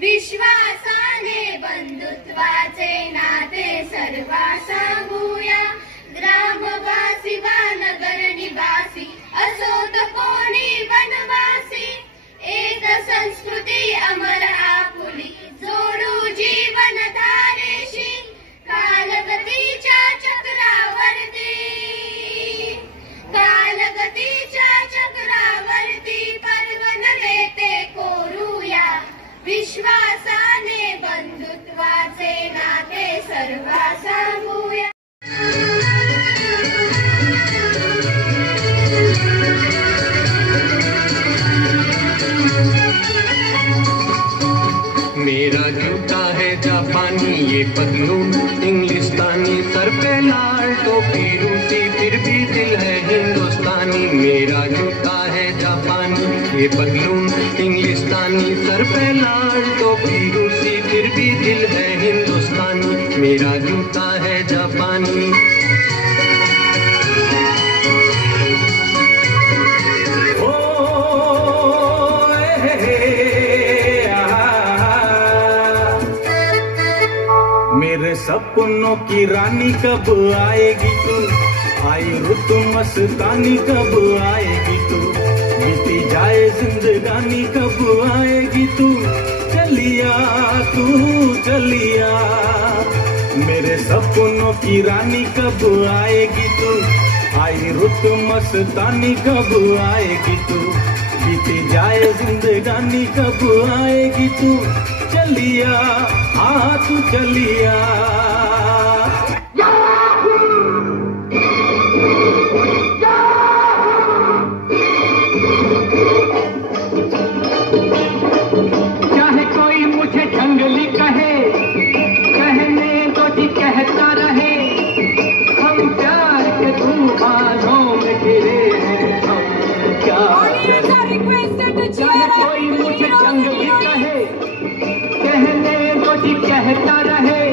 विश्वासाने बंधुत्वाचे नाते सर्वा सांगूया. ग्रामवासी वा नगर निवासी असोत कोणी वनवासी, एक संस्कृती अमर आपुली जोडू जीवन धारेशी. कालगतीच्या चक्रावरती पर्वन नेते कोरूया. विश्वासाने बंधुत्वाचे नाते सर्वा सांगूया. मेरा जूता है जापानी, ये पतलून इंग्लिस्तानी, सर पे लाल टोपी रूसी, फिर भी दिल है हिंदुस्तानी. मेरा जूता है जापानी, ये पतलून इंग्लिस्तानी, सर पे लाल टोपी रूसी, फिर भी दिल है हिंदुस्तानी. मेरा जूता है जापानी. मेरे सपनों की रानी कब आएगी तू, आई रुत मस्तानी कब आएगी तू, बीती जाए जिंदगानी कब आएगी तू, चलिया तू चलिया. मेरे सपनों की रानी कब आएगी तू, आई रुत मस्तानी कब आएगी तू, बीती जाए जिंदगानी कब आएगी तू, चलिया हाँ तू चलिया. चाहे कोई मुझे जंगली कहे, कहने तो जी कहता रहे, हम प्यार के तूफानों में घिरे हैं, हम क्या चाहे कोई मुझे जंगली कहे, कहने तो जी कहता रहे,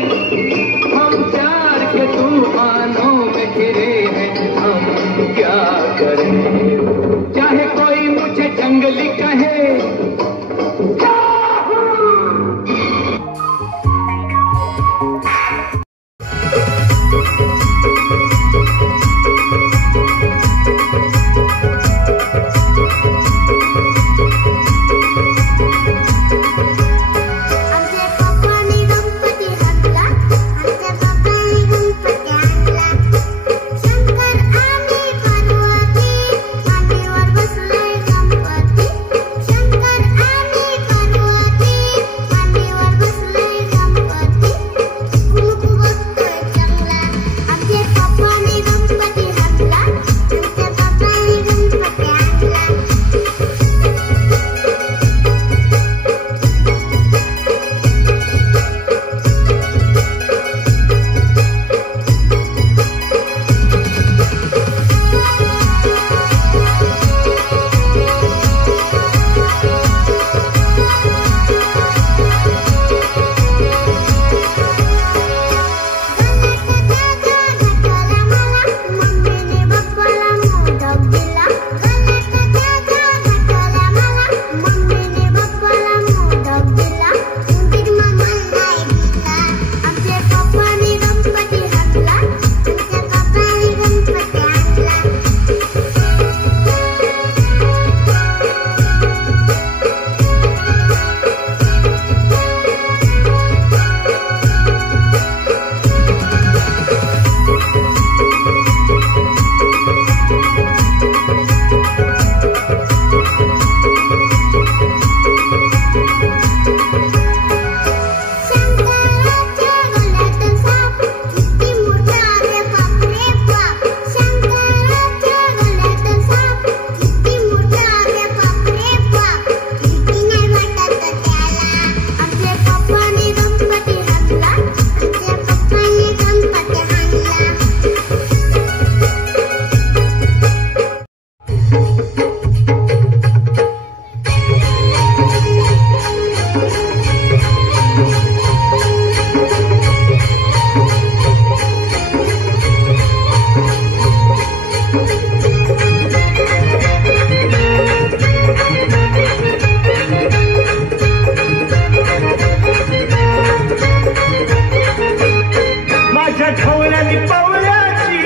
पवळ्याची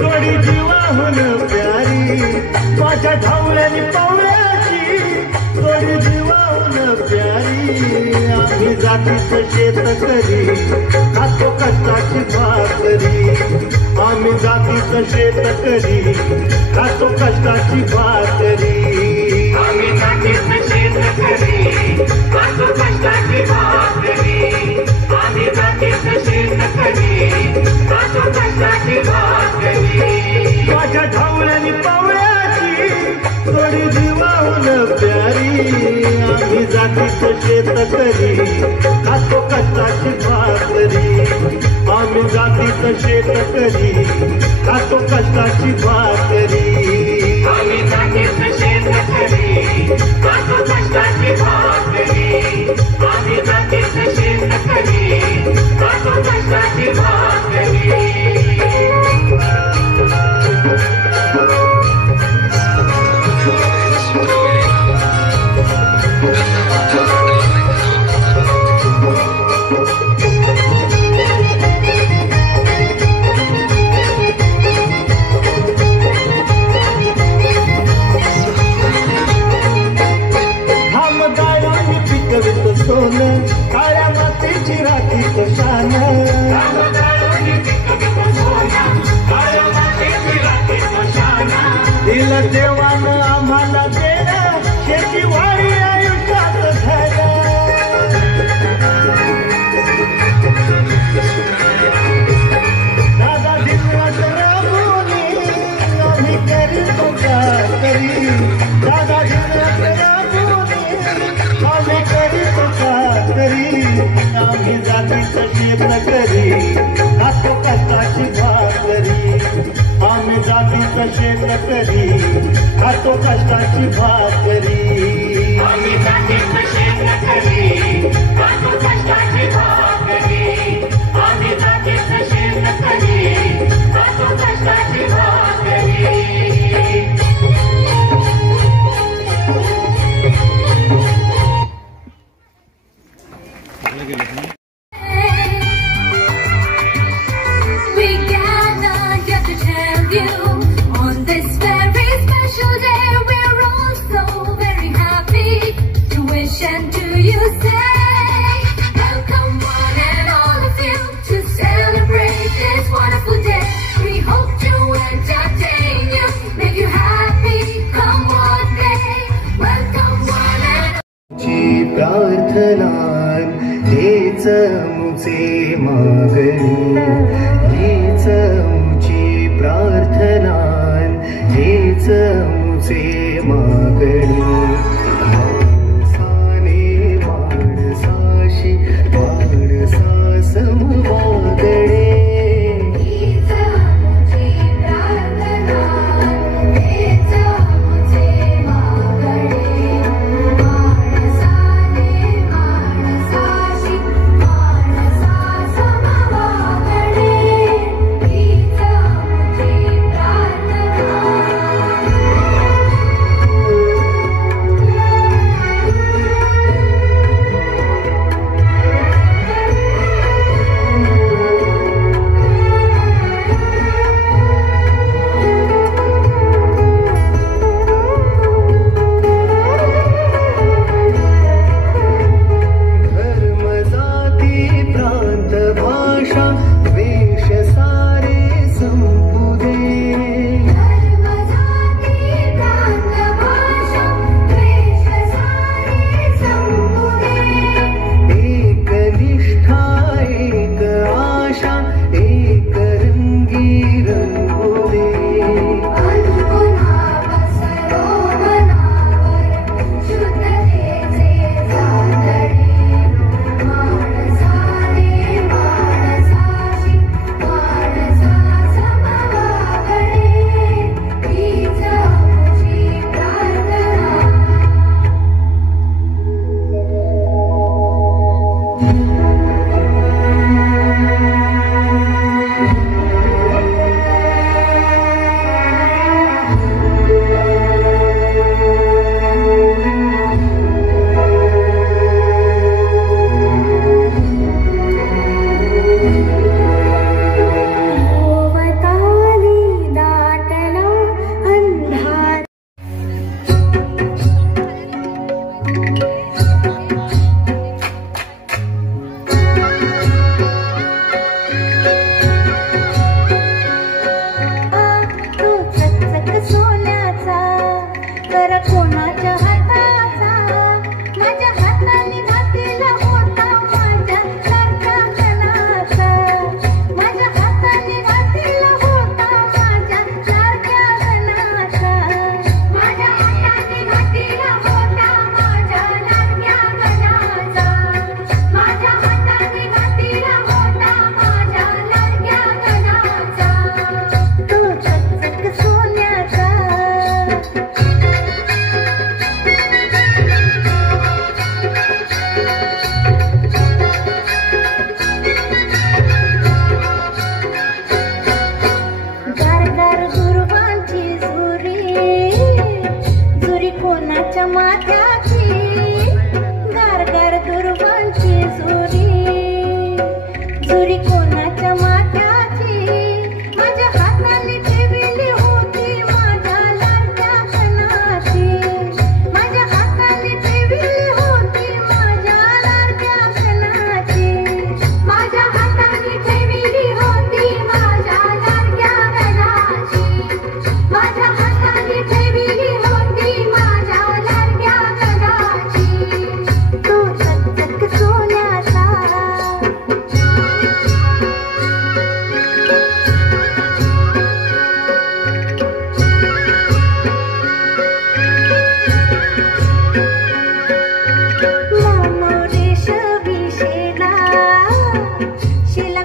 थोडी जीवाहून प्यारी, माझ्या धावल्याने पवळ्याची थोडी जीवाहून प्यारी. आम्ही जातीचं शेतकरी खातो कष्टाची भाकरी, आम्ही जातीचं शेतकरी खातो कष्टाची भाकरी. आम्ही जातीचं शेतकरी खातो कष्टाची भाकरी, आम्ही जातीचं शेतकरी खातो कष्टाची भाकरी. माझ्या धावल्याने पवळ्याची थोडी जीवाहून प्यारी, आम्ही जातीचं शेतकरी खातो कष्टाची भाकरी, आम्ही जातीचं शेतकरी खातो कष्टाची भाकरी. आम्ही जातीचं शेतकरी खातो कष्टाची भाकरी, आम्ही जातीचं शेतकरी खातो कष्टाची भाकरी. सोनं काळ्या मातीची राखी कशान, दिलं देवानं आम्हाला देणं शेतीवाडी आयुष्यात झालं. दादा दिवस राबूनी आम्ही करीतो करी, दादा दिवस राबूनी आम्ही करीतो करी. आम्ही जातीचं शेतकरी खातो कष्टाची भाकरी, आम्ही जातीचं शेतकरी खातो कष्टाची भाकरी. आम्ही जातीचं शेतकरी खातो कष्टाची भाकरी, आम्ही जातीचं शेतकरी खातो कष्टाची भाकरी. We gather here to tell you on this very special day we're all so very happy to wish and to you say welcome one and all of you to celebrate this wonderful day. We hope to entertain you, make you happy come what may. Welcome one and ची प्रार्थना हेच मुचे मागणी, हेच मुची प्रार्थना हेच मुचे मागणी. माणसाने माणसाशी माणसा समवागणे,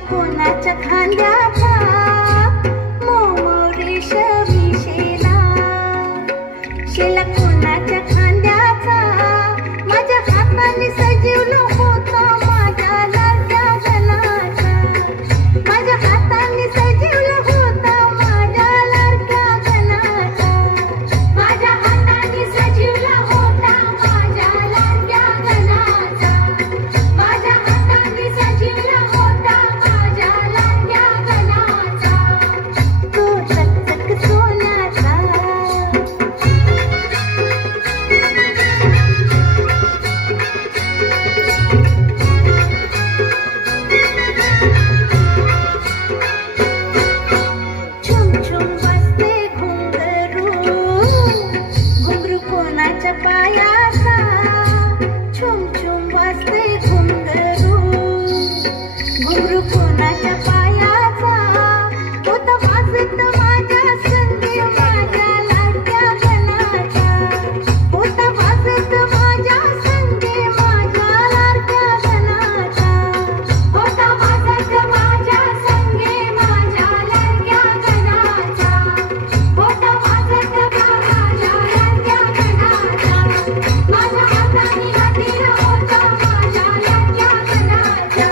कोणाच्या खांद्याचा मोमोरेश विशेला शेला कोणाच्या खांद्याचा माझ्या हाताने सजीवलो होता माझ्या लाडक्या गणाचा माझ्या हाताने सजीवलो होता माझ्या लाडक्या गणाचा माझ्या हाताने सजीवला होता माझ्या लाडक्या गणाचा माझ्या हाताने सजीवला होता माझ्या लाडक्या गणाचा तो चकचक सोन्याचा छुम छुम वाजते घुंगरू घुंगरू कोणाच्या पायाचा छुम छुम वाजते घुंगरू घुंगरू कोणाच्या पायाचा होता वाजत माझ्या संगी माझ्या लाडक्या गणाचा होता वाजत माझ्या संगी माझ्या लाडक्या गणाचा होता वाजत माझ्या संगी माझ्या लाडक्या गणाचा होता वाजत माझ्या लाडक्या गणाचा माझ्या हाताने हातीला होता माझ्या लाडक्या गणाचा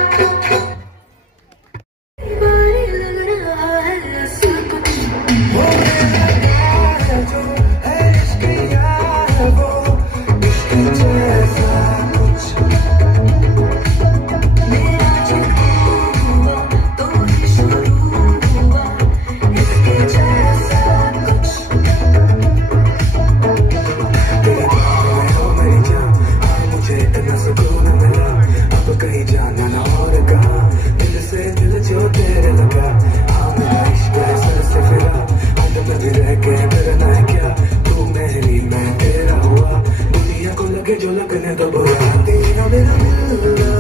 जो लगने तो बुरा तेरा मेरा मिलना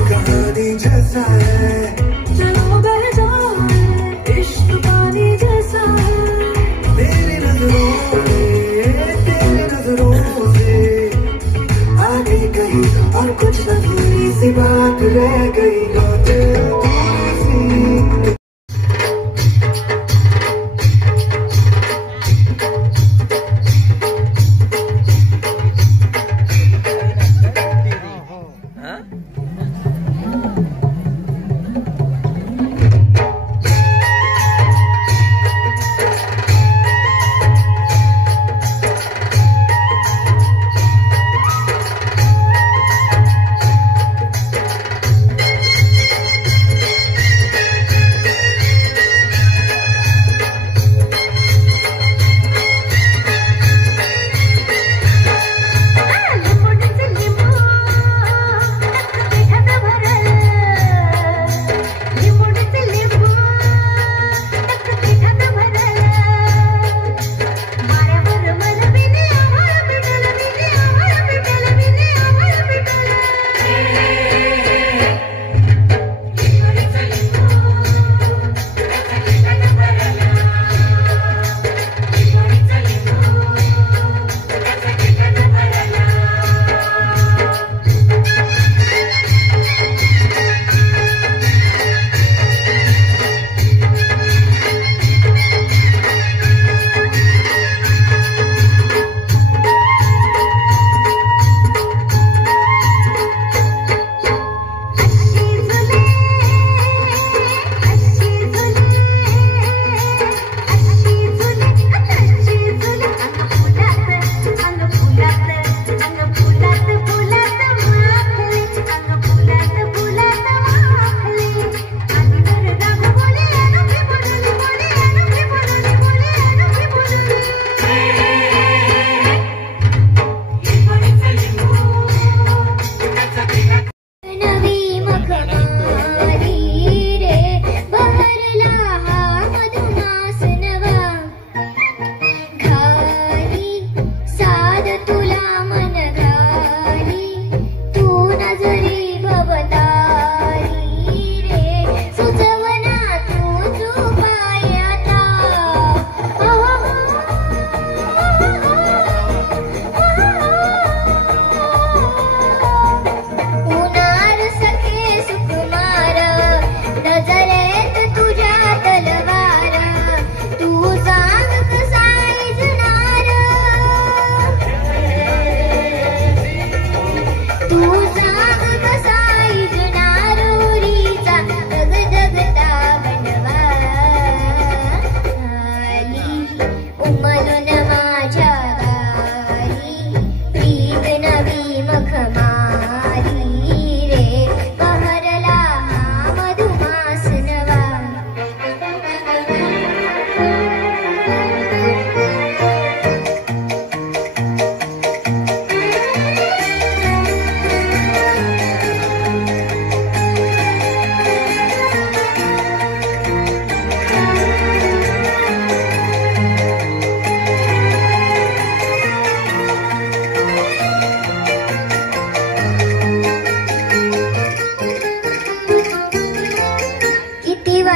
कहानी जैसा है चलो बह जाए इश्क पानी जैसा है तेरी नजरों से आ गई कहीं और कुछ अधूरी सी बात रह गई लौटे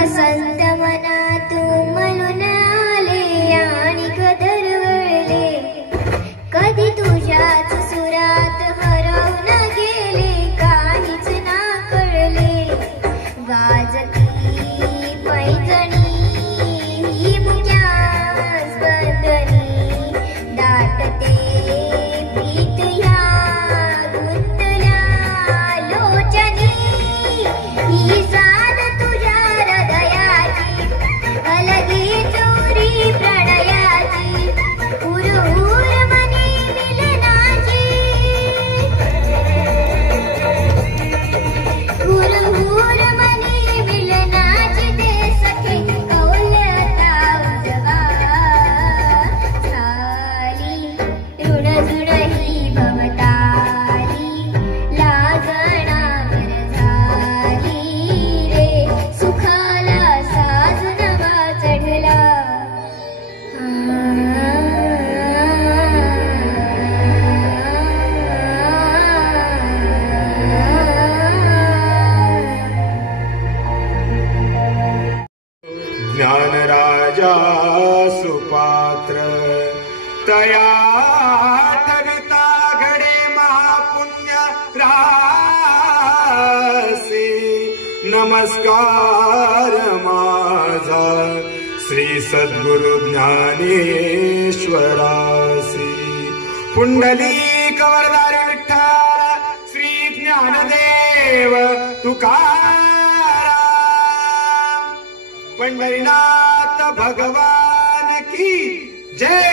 वसंत मनात उमलून आले आणि दरवळले, कधी तुझ्याच सुरात हरवून गेले, काहीच ना कळले. वाजती पैजणी ही मुक्यास बंधनी, दाटते प्रीत ह्या गुंतल्या लोचनी. ही साध तुझ्या हृदयाची, अलगी चोरी प्रणयाची, हुरहुर मनी मिलनाची, हुरहुर मनी मिलनाची. ते सखे कौलता उजवा झाली, ऋणझुण ही भवताली, लागणावर झाली रे. सुखाला साज नवा चढला, ज्ञानराजा सुपात्र तया ठविता घडे महापुण्य रासी. नमस्कार माझा श्री सद्गुरु ज्ञानेश्वरासी. पुंडलिक वरदारी विठ्ठल श्री ज्ञानदेव तुकाराम. पंढरीनाथ भगवान की जय.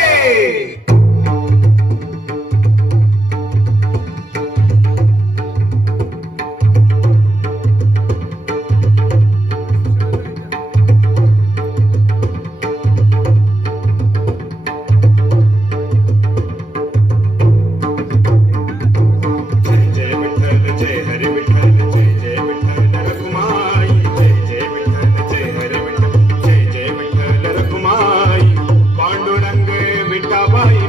पांडुरंग विठाबाई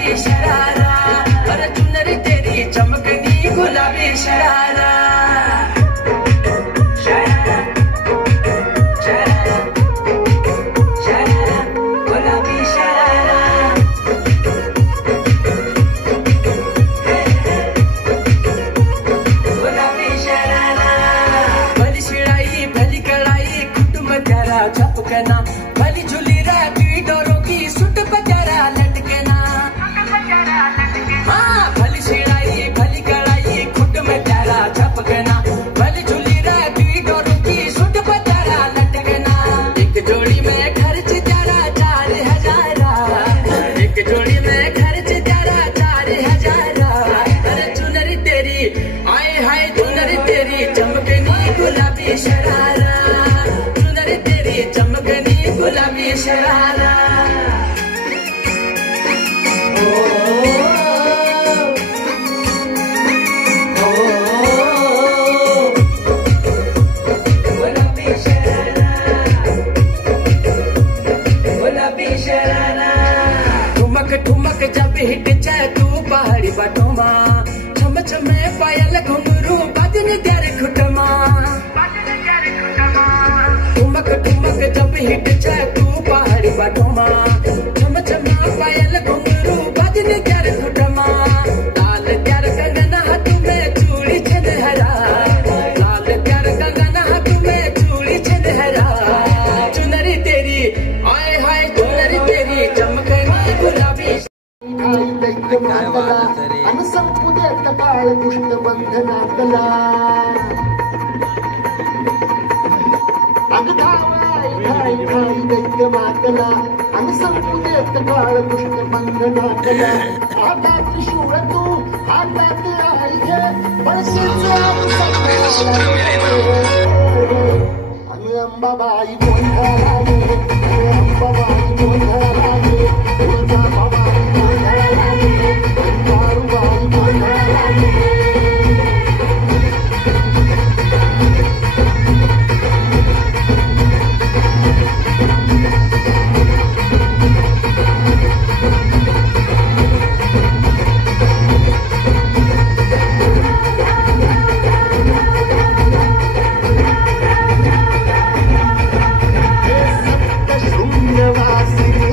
गुलाबी शरारा, अरे चुनरी तेरी चमकनी गुलाबी शरारा। झपकना भली झुली रहती डोरों की सुट बजारा लटकना, हाँ भली छिड़ाई भली कड़ाई खुट में प्यारा झपकना, भली झुली रहती डोरों की सुट बजारा लटकना। एक जोड़ी में खर्च तेरा 4,000, एक जोड़ी में खर्च तेरा 4,000। अरे चुनरी तेरी आए हाय चुनरी तेरी चमकनी गुलाबी शरारा, चमकनी गुलाबी शरारा। गुलाबी शरारा, गुलाबी शरारा। ठुमक ठुमक जब हिट जाए तू पहाड़ी बाटोमा, छम छमे पायल घुंघरू बाजन त्यारे खुटमा। ठुमक ठुमक जब हिट जाए तू पहाड़ी बाटोमा, छम छमा पायल घुंघरू बाजन त्यारे खुटमा। लाल त्यार कंगना तुम्हें चूड़ी छनहरा, लाल त्यार कंगना तुम्हें चूड़ी छनहरा। चुनरी तेरी आए हाय चुनरी तेरी चमकनी गुलाबी। काळ दुष्ट बंधनातला दैत्य मातला आणि संपू देत काळ दुष्ट बंधनातला। आता त्रिशूळ तू हातात आई घे, आणि अंबाबाई गोंधळा गे, अंबाबाई गोंधळा गे, तुळजाबाई गोंधळा गे, दारूबाई गोंधळा गे। शून्यवासिनी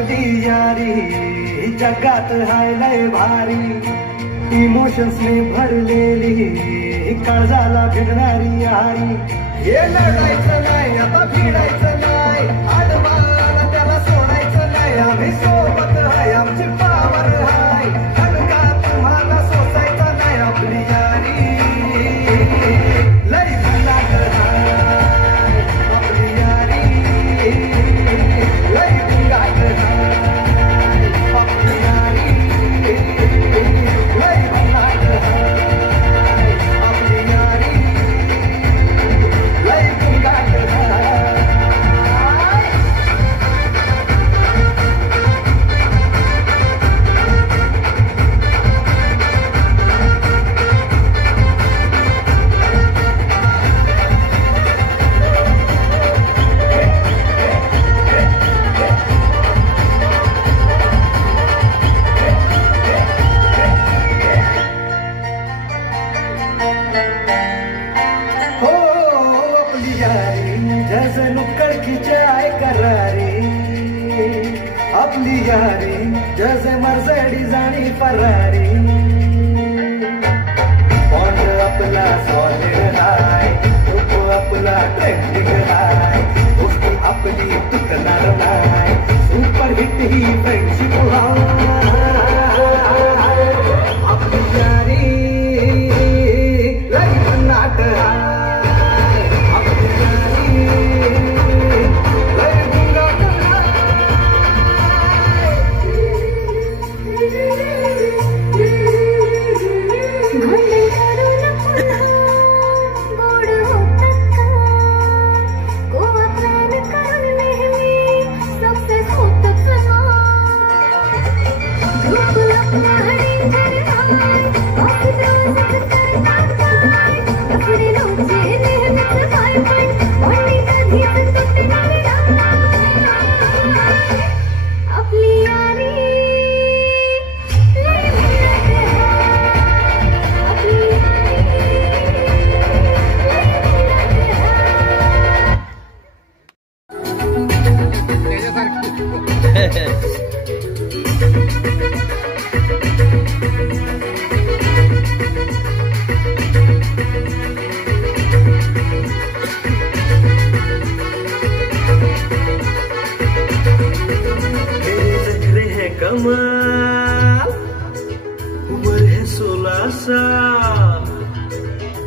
आपली यारी जगात हाय लय भारी, इमोशन्सने भरलेली काळजाला भिडणारी यारी. हे लढायचं नाही आता भिडायचं नाही, आडवाला त्याला सोडायचं नाही, आम्ही सोबत हाय आमची पावर हाय, धडका तुम्हाला सोसायचा नाही. आपली यारी लय भन्नाट हाय, आपली यारी लय भिंगाट हाय, आपली यारी लय भन्नाट हाय, आपली यारी लय भिंगाट हाय. जैसे नुक्कड़ की चाय करारी, अपनी यारी जैसे मर्सिडीज आणि फरारी. बॉन्ड आपला सॉलिड हाय, तो आपला ट्रेंडिंग हाय, गोष्टी आपली तुटणार नाही, सुपर हिट ही फ्रेंडशिप हाय. आपली यारी लई भन्नाट हाय, उम्र है 16 साल,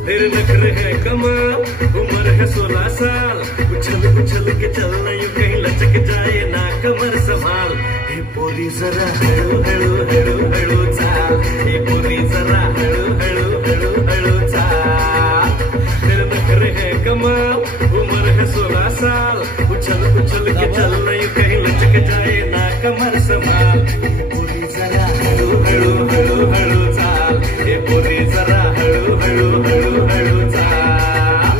तेरे नखरे है कमाल, उम्र है 16 साल, उछल उछल के चलना यूं कहीं लचक जाए ना कमर संभाल. हे पोरी जरा हळू हळू हळू हळू चाल, हे पोरी जरा हळू हळू हळू हळू चाल. तेरे नखरे है कमाल, उम्र है 16 साल, उछल उछल के चलना यूं कहीं लचक जाए ना कमर संभाल. जरा हळू हळू हळू हळू चाल, हे पोरी जरा हळू हळू हळू हळू चाल.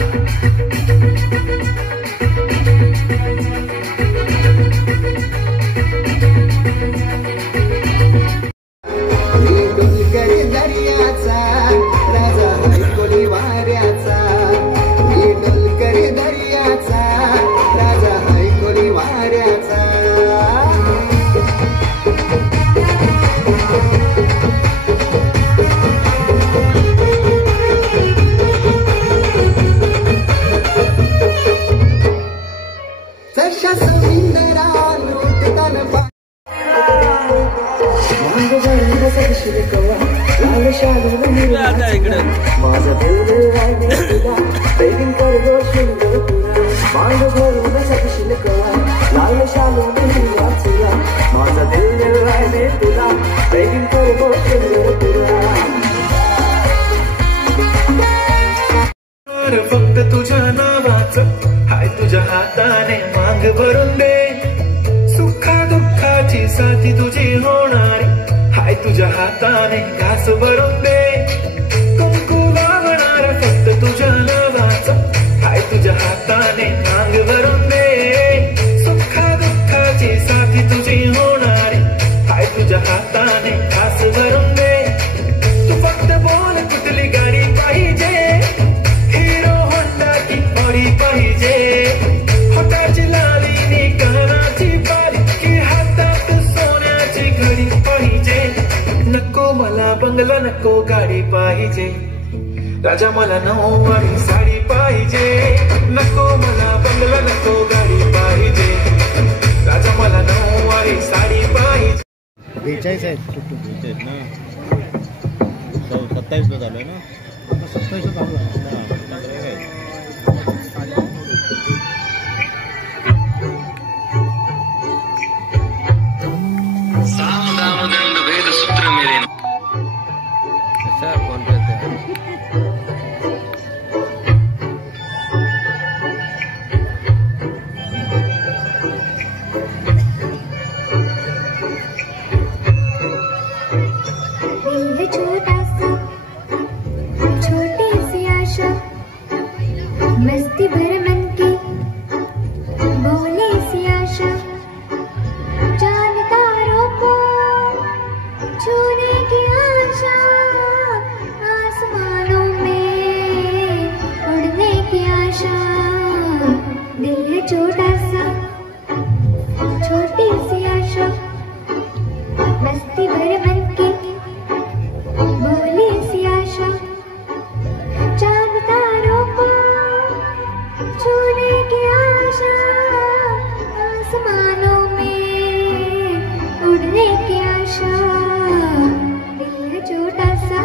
डोलकरी दर्याचा राजा कोणी वाऱ्याचा, डोलकरी दर्याचा राजा कोणी वाऱ्याचा. माझा दिल पेगिंग कर गो सुंदर तुला, मांड भरून सगशील कवा लाल शालू दिला तुला. माझा दिल राहिले तुला, पेगिंग कर गो सुंदर तुला. फक्त तुझ्या नावाचं हाय तुझ्या हाताने मांग भरून दे, सुखा दुःखाची साथी तुझी होणारी हाय तुझ्या हाताने घास भरून दे. कुंकू लावणार फक्त तुझ्या नावाचं हाय तुझ्या हाताने मांग भरून दे, सुखा दुःखाची साथी तुझी होणारी हाय तुझ्या हाताने घास भरून दे. तू फक्त बोल कुठली गाडी पाहिजे, हिरो होंडा की ऑडी पाहिजे, हाताची लाली कानाची बारी की हातात बंगला नको गाडी पाहिजे, राजा मला नऊवारी साडी पाहिजे. नको मला बंगला नको गाडी पाहिजे, राजा मला नऊवारी साडी पाहिजे. 42 आहेत टुकटुक ना. 27 ला झालं ना. आता 27 ला झालं. सूत्र मेरे अच्छा कौन कहते हैं? छोटा सा छोटी सी आशा, मस्ती भर मन की भोली सी आशा, चांद तारों को छूने की आशा, आसमानों में उड़ने की आशा. दिल है छोटा सा छोटी सी आशा, मस्ती भर मन की भोली सी आशा, चांद तारों को छूने की आशा, आसमानों में उड़ने की आशा. दिल है छोटा सा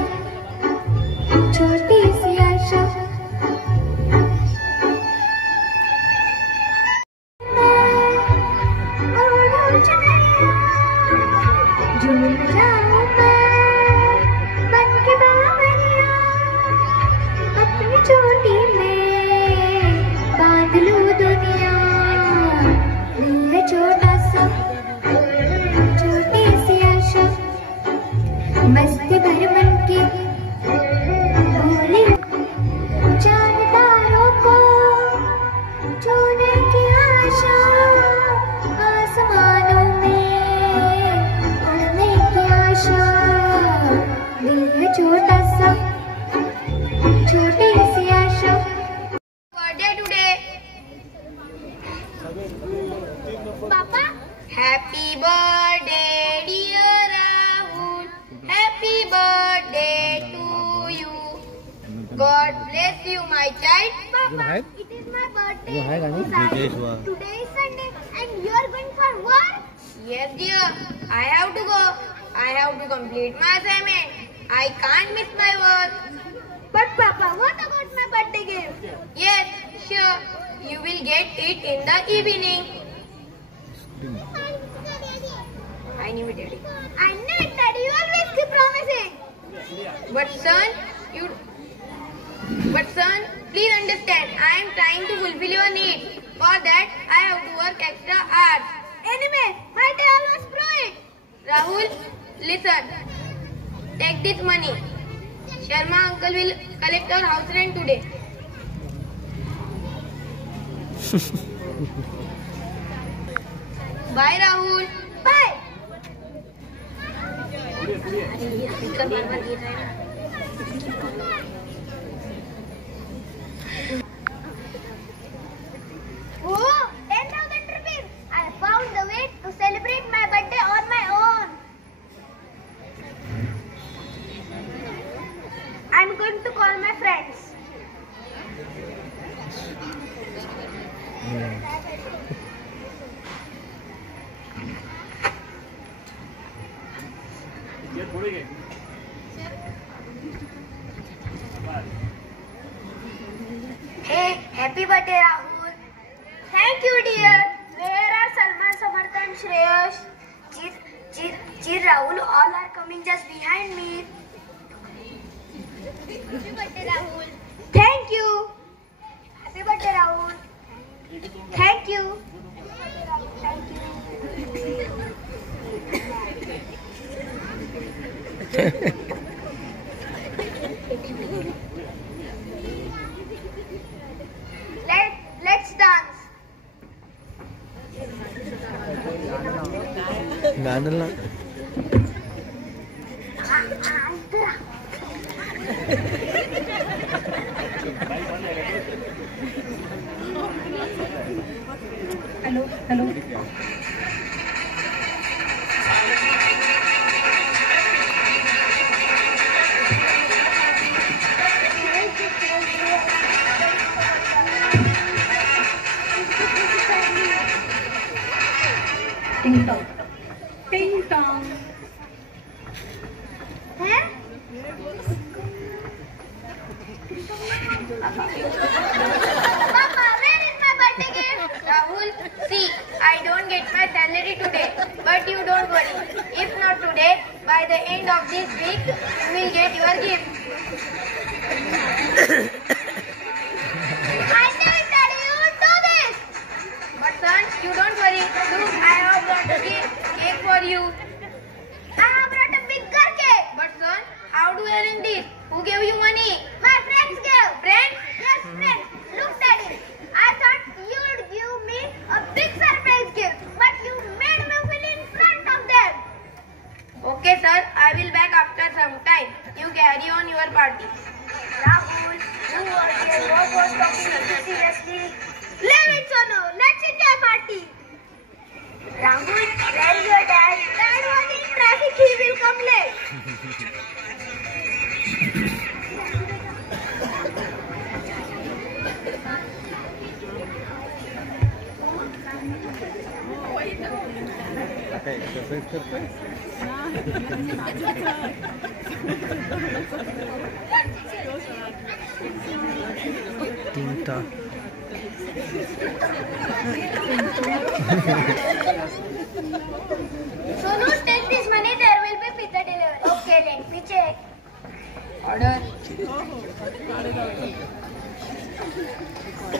छोटी सी आशा. झूम जाऊं मैं बन के बावरिया, अपनी चोटी में बांध लूं दुनिया. दिल है छोटा सा छोटी सी आशा, मस्ती भर मन की भोली, चांद तारों को छूने की आशा, आसमानों में उड़ने की आशा. दिल है छोटा सा छोटी सी आशा. Birthday today. Papa, happy birthday dear Rahul. Happy birthday to you. God bless you, my child. Papa, it is my birthday. Today is Sunday and you are going for work? Yes, dear. I have to go. I have to complete my assignment. I can't miss my work. But Papa, what about my birthday gift? Yes, sure. You will get it in the evening. I knew it, Daddy. I knew it, Daddy. You always keep promising. But son, please understand. I am trying to fulfill your needs. For that, I have to work extra hours. Anyway, my day always prove it. Rahul, listen. Take this money. Sharma uncle will collect our house rent today. Bye, Rahul. Bye. Oh, 10,000 rupees. I found the way to celebrate my birthday on my own. I'm going to call my friends. Hey, happy birthday, Rahul. Thank you, dear. Where are Salman, Samarth and Shreyash? Cheer, Rahul. All are coming just behind me. Happy birthday, Rahul. Thank you. Happy birthday, Rahul. Thank you. Thank you. Let's dance. गाणं ना. Hello. Ding dong. Ding dong. Huh? Papa, where is my birthday gift? Rahul, see, I don't get my salary today, but you don't worry. If not today, by the end of this week, you will get your gift. I said that you would do this. But son, you don't worry. Look, I have brought a cake for you. I have brought a bigger cake. But son, how do I arrange this? Who gave you money? My friends gave. Friends? Yes, friends. Look, Daddy. I thought you would give me a big surprise gift, but you made me feel in front of them. Okay, sir. I will back after some time. You carry on your party. Rahul, you are here. What was talking seriously? Leave it, Sono. Let's enjoy party. Rahul, where is your dad? Dad was in traffic. He will come late. काय exercise करतोय तीनटा Sonu, take this money. There will be pizza delivery. Okay, let me check. Order.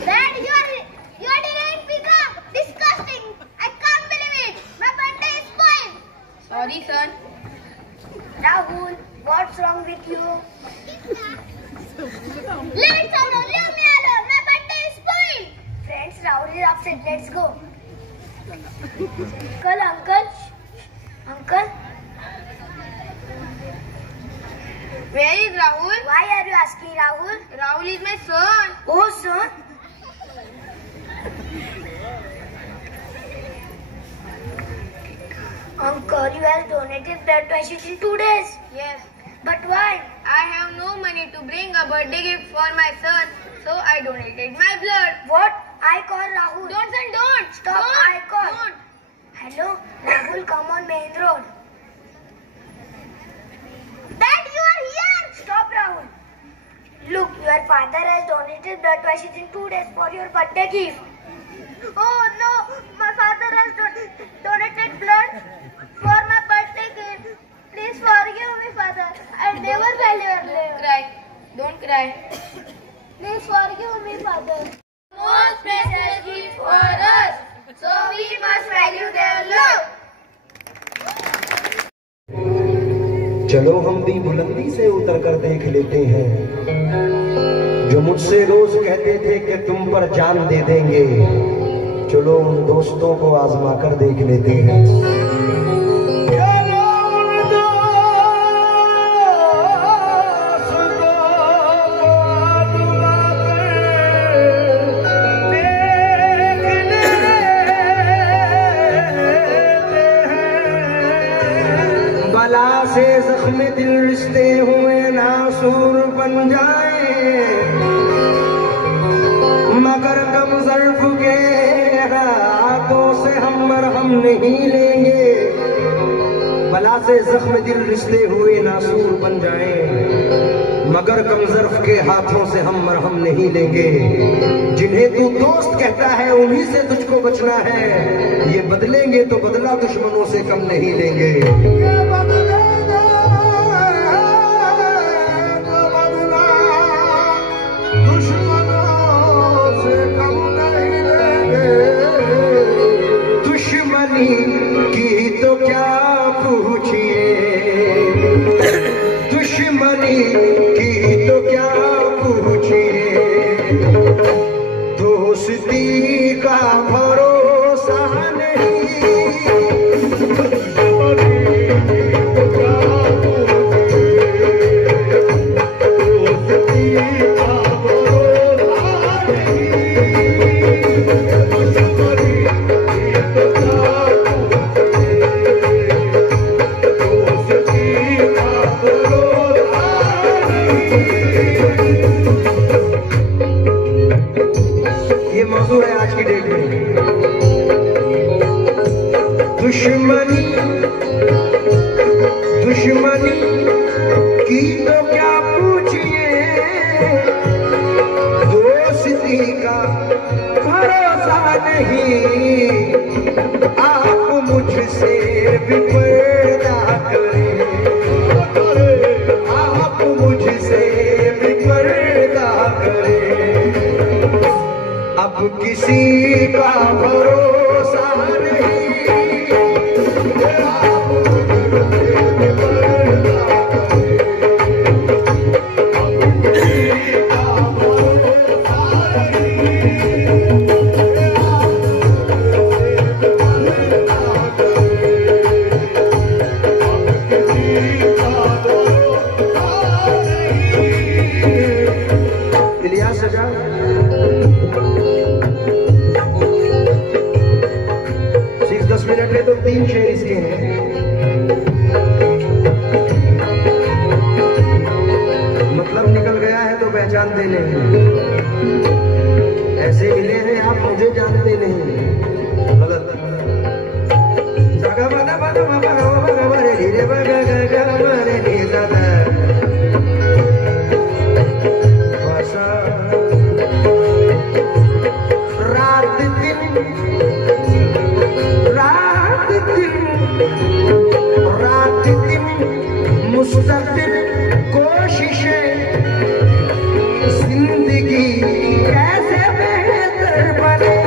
Dad, you are delivering pizza. Disgusting. I can't believe it. My birthday is spoiled. Sorry, son. Rahul, what's wrong with you? Leave it, Sonu. Leave me alone. My birthday is spoiled. Friends, Rahul is upset. Let's go. Uncle. Where is Rahul? Why are you asking Rahul? Rahul is my son. Oh, son. Uncle, you have donated blood twice in 2 days. Yes. But why? I have no money to bring a birthday gift for my son, so I donated my blood. What? I call Rahul. Don't, son, don't. Stop. Don't. I call. Don't. Hello, Rahul, come on main road. Dad, you are here. Stop, Rahul. Look, your father has donated blood twice in 2 days for your birthday gift. Oh no, my father has donated blood for my birthday gift. Please forgive me, Father. I never fell your love. Cry. Don't cry. Please forgive me, Father. Most precious gift for us, so we must value their love. चलो हम भी बुलंदी से उतर कर देख लेते हैं जो मुझसे रोज कहते थे कि तुम पर जान दे देंगे। चलो उन दोस्तों को आजमा कर देख लेते हैं। बला से जख्म दिल रिश्ते हुए नासूर बन जाए, मगर कम ज़र्फ़ के हाथों से हम मरहम नहीं लेंगे। बला से जख्म दिल रिश्ते हुए नासूर बन जाए, मगर कम ज़र्फ़ के हाथों से हम मरहम नहीं लेंगे। जिन्हें तू दोस्त कहता है उन्हीं से तुझको बचना है, ये बदलेंगे तो बदला दुश्मनों से कम नहीं लेंगे। दुश्मनी की तो क्या पूछिए, दुश्मनी की तो क्या पूछिए, दोस्ती का भरोसा नहीं। दुश्मनी दुश्मनी की तो क्या पूछिए, दोस्ती का भरोसा नहीं, आप मुझसे भी पर्दा करें, आप मुझसे भी पर्दा करें, अब किसी का भरोसा नहीं। सिर्फ 10 मिनट में तो 3 शेर इसके हैं। मतलब निकल गया है तो पहचानते नहीं, ऐसे मिले हैं आप मुझे जानते नहीं। गलत। रात दिन मुस्तकिल कोशिशें, जिंदगी कैसे बेहतर बने।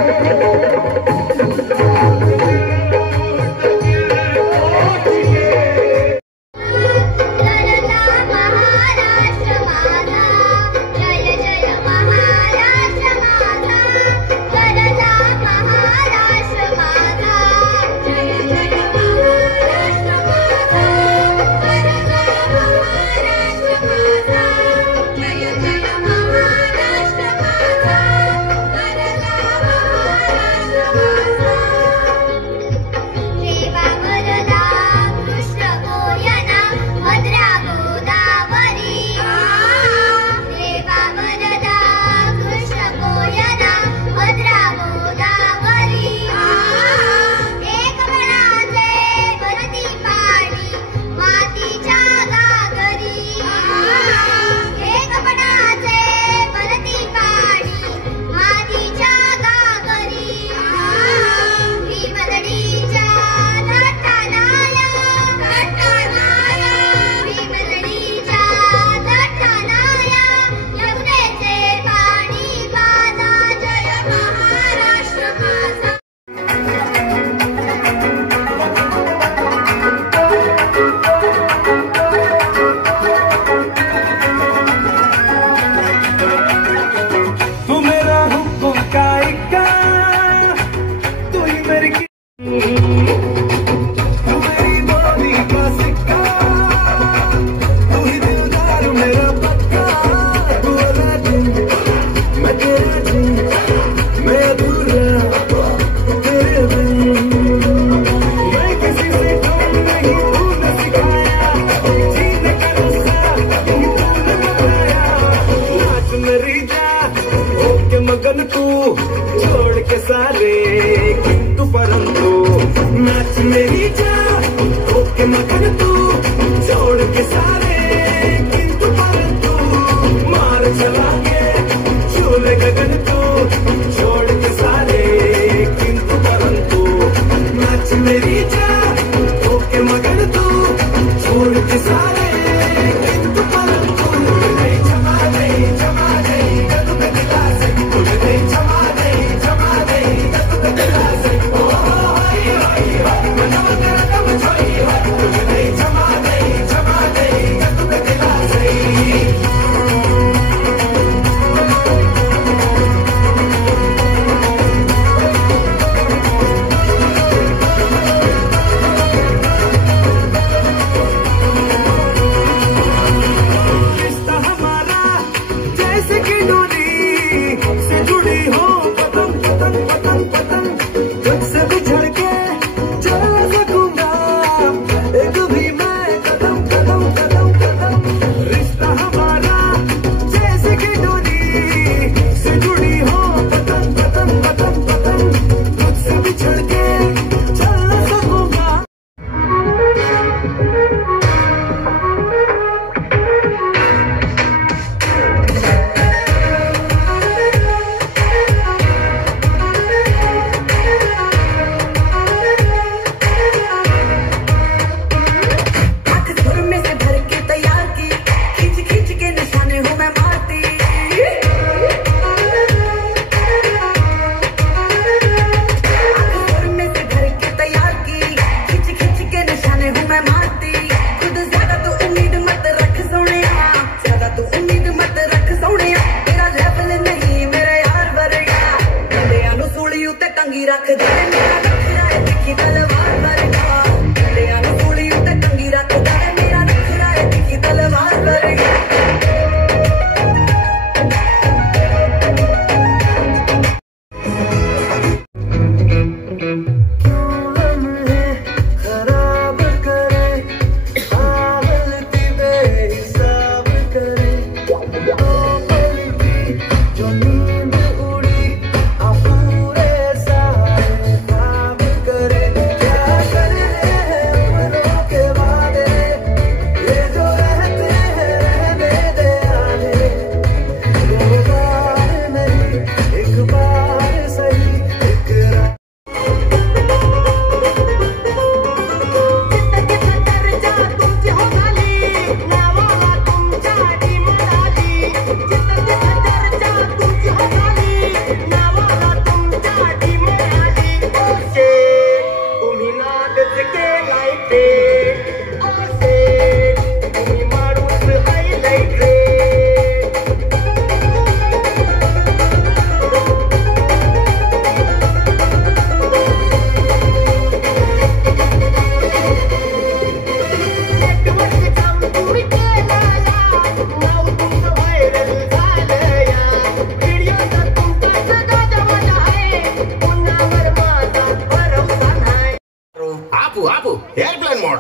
एयरप्लेन मोड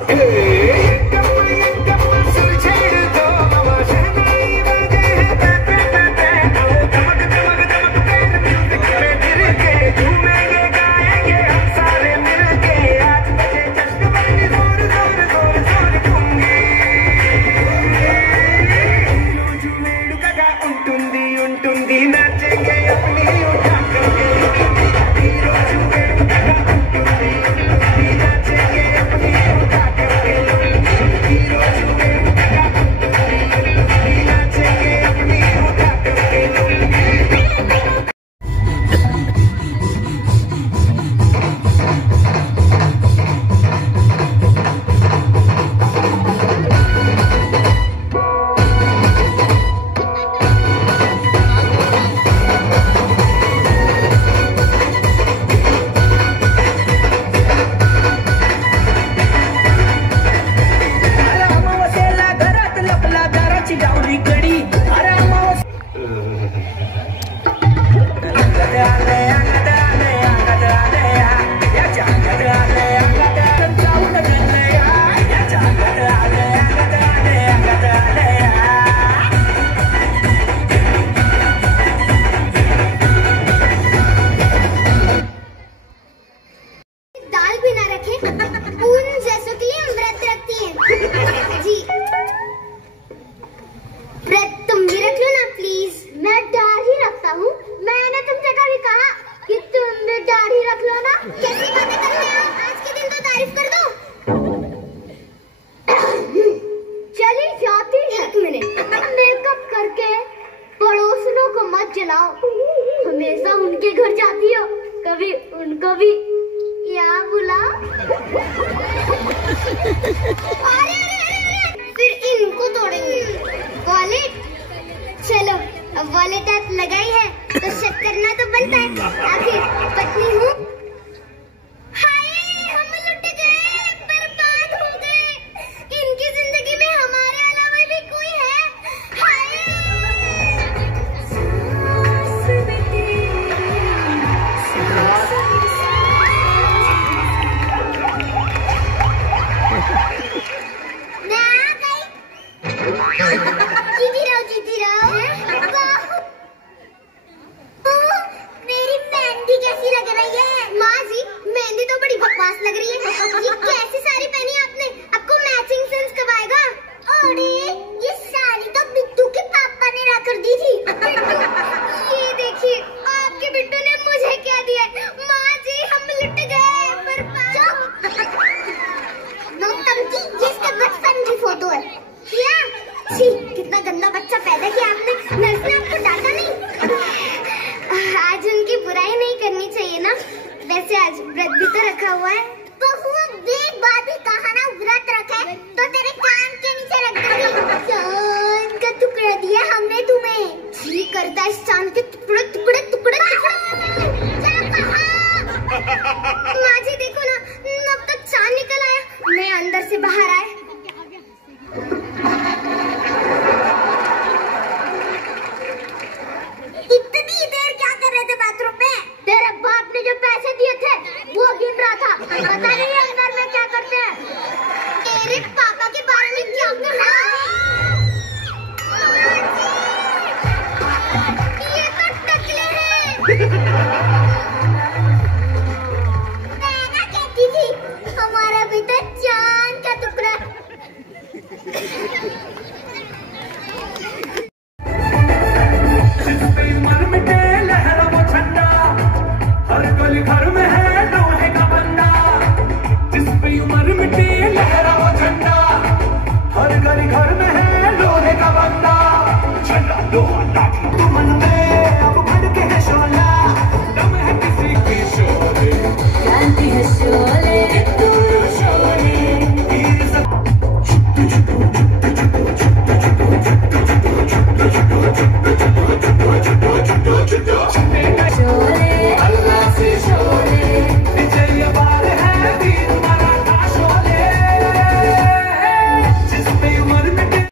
हमेशा उनके घर जाती हो, कभी उनको भी यहाँ बुलाओ। फिर इनको तोड़ेंगे। वॉलेट, चलो अब वॉलेट आप लगाई है तो शक करना तो बनता है, आखिर पत्नी हूँ। हाय हम लुट गए, बर्बाद हो गए, इनकी जिंदगी में हमारे अलावा भी कोई है। जीती रहो। मेरी मेहंदी कैसी लग रही है? माँ जी मेहंदी तो बड़ी बकवास लग रही है। ये कैसी साड़ी पहनी है आपने? आपको मैचिंग सेंस कब आएगा? अरे ये साड़ी तो बिट्टू के पापा ने ला कर दी थी। ये देखिए आपके बिट्टू ने मुझे क्या दिया? माँ जी हम लुट गए, बर्बाद। नौटंकी, ये इसका बचपन की फोटो है। क्या? छी, कितना गंदा बच्चा पैदा किया आपने। नर्स ने आपको डांटा नहीं? आज उनकी बुराई नहीं करनी चाहिए ना। वैसे आज व्रत भी तो रखा हुआ है। बहू देख भाभी कहा ना व्रत रखा है तो तेरे कान के नीचे रख दूंगी। चांद का टुकड़ा दिया हमने तुम्हें। जी करता है चांद के टुकड़े टुकड़े टुकड़े। माँ जी देखो ना पता नहीं अंदर में क्या करते हैं। तेरे पापा के बारे में क्या करना? ये तो टकले हैं। मैं ना कहती थी हमारा भी तो चांद का टुकड़ा। हर गली घर में है लोहे का बंदा, जिस पे उम्र मिटे लहरा वो झंडा। हर गली घर में है लोहे का बंदा, झंडा लोहा लाठी। तुमन में अब भड़के है शोला।